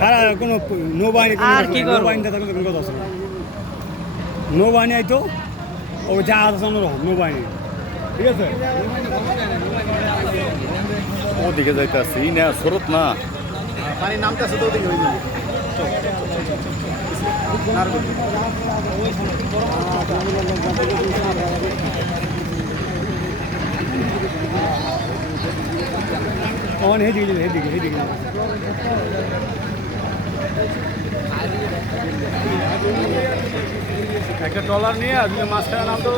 কারা কোনো নৌবাহিনী কথা আছে নৌবাহিনী আইতো ও জাহাজ আছে অন্যরকম নৌবাহিনী ঠিক আছে ওদিকে যাইতেছি না স্রোত না পানির নামটা আছে তো ওদিকে ওই দিকে তখন হেদিকে একটা ট্রলার নিয়ে আজকে মাঝখানে নামতো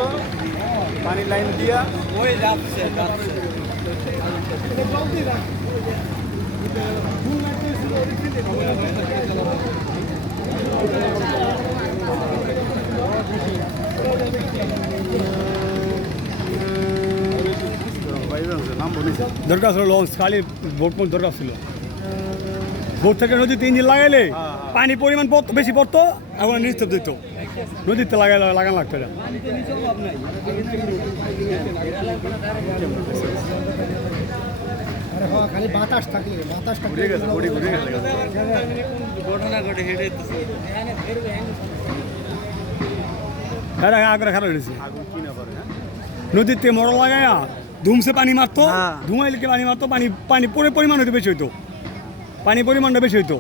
পানির লাইন দিয়া ওই যাচ্ছে দরকার ছিল লঞ্চ খালি বোট দরকার ছিল বোট থেকে নদীতে ইঞ্জিন লাগাইলে পানি পরিমাণ বেশি পড়তো এখন নিস্তব্ধ দিত নদীতে লাগান লাগতো না খালি বাতাস থাকলে ঘটনা ঘটে হেঁটে খারাপ হয়েছে নদীতে মরল লাগায়া ধুমসে পানি মারতো ধুমাইলে পানি মারতো পানি পরিমাণ হইতো বেশি হইতো পানি পরিমাণটা বেশি হইতো